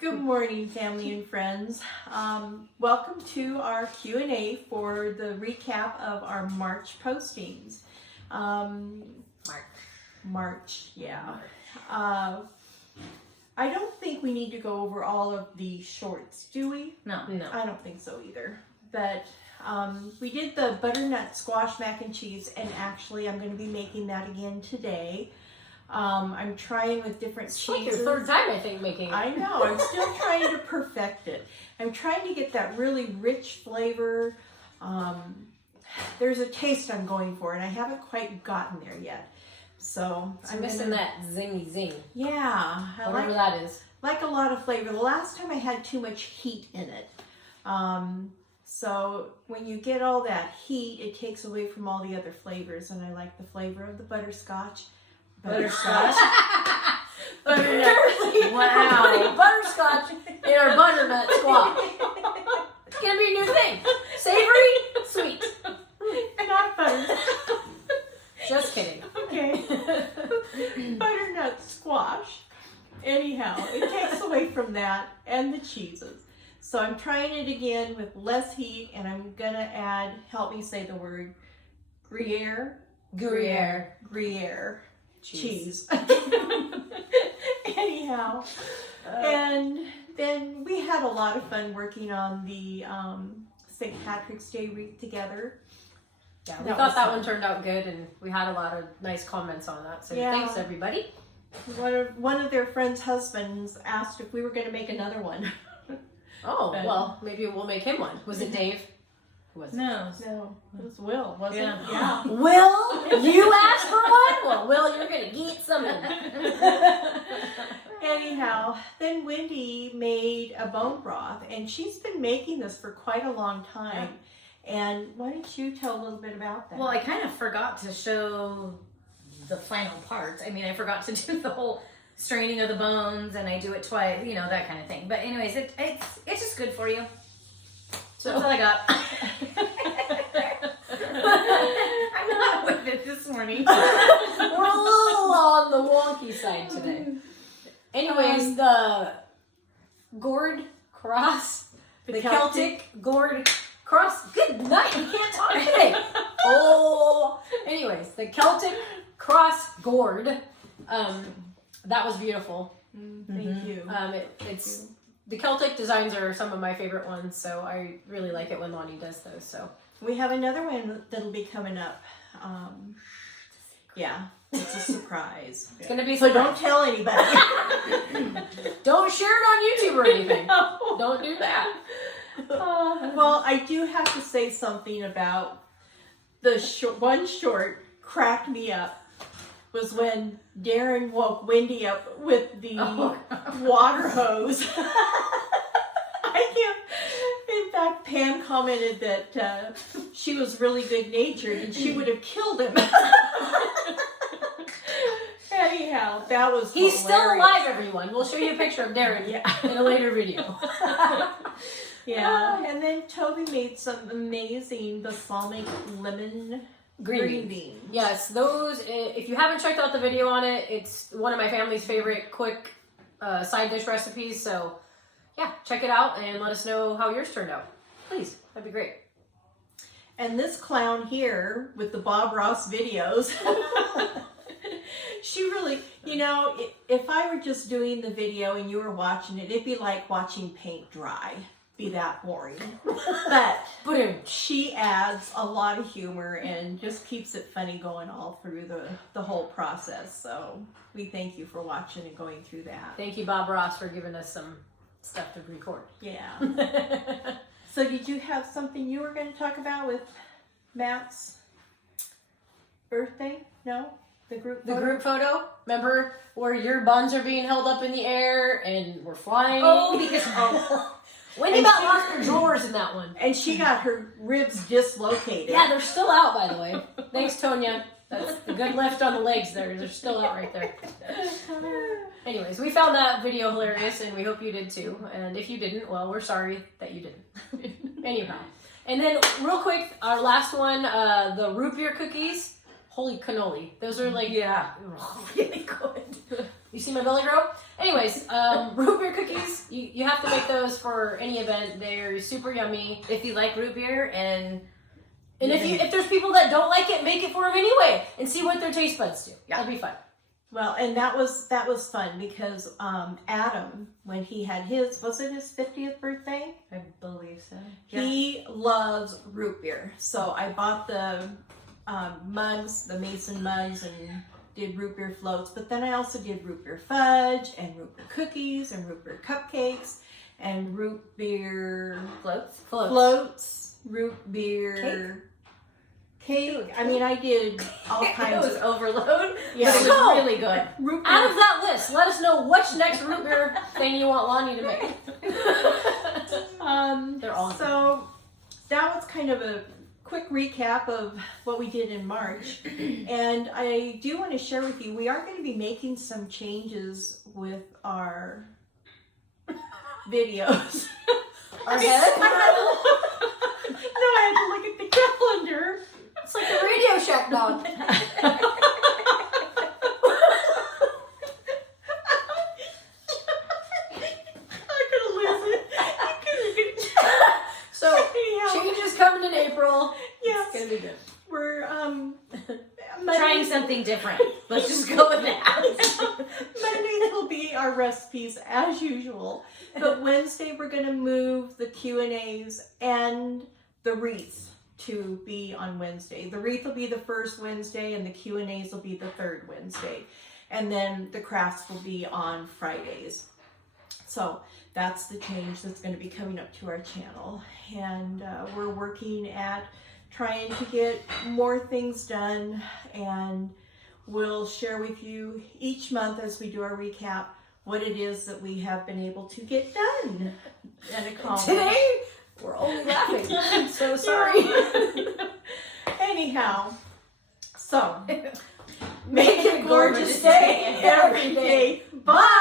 Good morning, family and friends. Welcome to our Q&A for the recap of our March postings. March, yeah. I don't think we need to go over all of the shorts, do we? No. I don't think so either. But we did the butternut squash mac and cheese, and actually I'm going to be making that again today. I'm trying with different cheeses. Like your third time, I think, making it. I know. I'm still trying to perfect it. I'm trying to get that really rich flavor. There's a taste I'm going for, and I haven't quite gotten there yet. So I'm missing that zingy zing. Yeah, Whatever that is. Like a lot of flavor. The last time I had too much heat in it. So when you get all that heat, it takes away from all the other flavors, and I like the flavor of the butterscotch. Butterscotch? Butternut. Wow. Butterscotch in our butternut squash. It's going to be a new thing. Savory, sweet. Not butter. Just kidding. Okay. Butternut squash. Anyhow, it takes away from that and the cheeses. So I'm trying it again with less heat, and I'm going to add, help me say the word, Gruyere. Cheese. Anyhow, and then we had a lot of fun working on the St. Patrick's Day wreath together. Yeah, we thought that one turned out good, and we had a lot of nice comments on that. So thanks, everybody. One of their friends' husbands asked if we were going to make another one. Oh, well, maybe we'll make him one. Was it Dave? Was it? No, it was Will, wasn't it? Yeah. Will, you asked for one? Well, Will, you're going to get something. Anyhow, then Wendy made a bone broth, and she's been making this for quite a long time. Yeah. And why don't you tell a little bit about that? Well, I kind of forgot to show the final parts. I mean, I forgot to do the whole straining of the bones, and I do it twice, you know, that kind of thing. But anyways, it's just good for you. So that's all I got. I'm not with it this morning. We're a little on the wonky side today. Anyways, the Gourd-geous, the Celtic Gourd-geous. Good night. We can't talk today. Oh. Anyways, the Celtic cross gourd. That was beautiful. Thank you. It's the Celtic designs are some of my favorite ones, so I really like it when Lonnie does those. So we have another one that'll be coming up. Yeah, it's a surprise. It's gonna be so don't tell anybody. Don't share it on YouTube or anything. No. Don't do that. Well, I do have to say something about the one short cracked me up. Was when Darren woke Wendy up with the water hose. I can't. In fact, Pam commented that she was really good-natured and she would have killed him. Anyhow, that was He's hilarious. still alive, everyone. We'll show you a picture of Darren in a later video. Yeah, and then Toby made some amazing balsamic lemon green beans. Yes, those, if you haven't checked out the video on it, it's one of my family's favorite quick side dish recipes. So, yeah, check it out and let us know how yours turned out. Please, that'd be great. And this clown here with the Bob Ross videos, she really, you know, if I were just doing the video and you were watching it, it'd be like watching paint dry. Be that boring. But she adds a lot of humor and just keeps it funny going all through the whole process. So we thank you for watching and going through that. Thank you, Bob Ross, for giving us some stuff to record. Yeah. So did you have something you were going to talk about with Matt's birthday? No? The group photo? Remember where your buns are being held up in the air and we're flying? Wendy about lost her drawers in that one. And she got her ribs dislocated. Yeah, they're still out, by the way. Thanks, Tonya. That's the good lift on the legs there. They're still out right there. Anyways, we found that video hilarious, and we hope you did too. And if you didn't, well, we're sorry that you didn't. Anyhow. And then, real quick, our last one, the root beer cookies. holy cannoli. Those are like Yeah. Really good. You see my belly grow? Anyways, root beer cookies. You have to make those for any event. They're super yummy. If you like root beer and if there's people that don't like it, make it for them anyway and see what their taste buds do. Yeah. That'd be fun. Well, and that was fun because Adam, when he had was it his 50th birthday? I believe so. He loves root beer. So I bought the mugs, the mason mugs, and did root beer floats. But then I also did root beer fudge and root beer cookies and root beer cupcakes and root beer floats, root beer cake. I mean, I did all It kinds was of overload, Yeah. but it was really good. root beer. Out of that list, let us know which next root beer thing you want Lonnie to make. They're all So that was kind of a quick recap of what we did in March. And I do want to share with you, we are going to be making some changes with our videos. Our head? No, I had to look at the calendar. It's like the Radio Shack dog. I'm going to lose it. So, changes coming in April. Yes. It's gonna be good. We're Trying something different. Let's just go with that. Monday will be our recipes as usual, but Wednesday we're going to move the Q&As and the wreaths to be on Wednesday. The wreath will be the first Wednesday and the Q&As will be the third Wednesday. And then the crafts will be on Fridays. So that's the change that's going to be coming up to our channel. And we're working at trying to get more things done, and we'll share with you each month as we do our recap what it is that we have been able to get done and accomplish. Today, we're only laughing. I'm so sorry. Anyhow, so Make it a gorgeous day every day. Bye.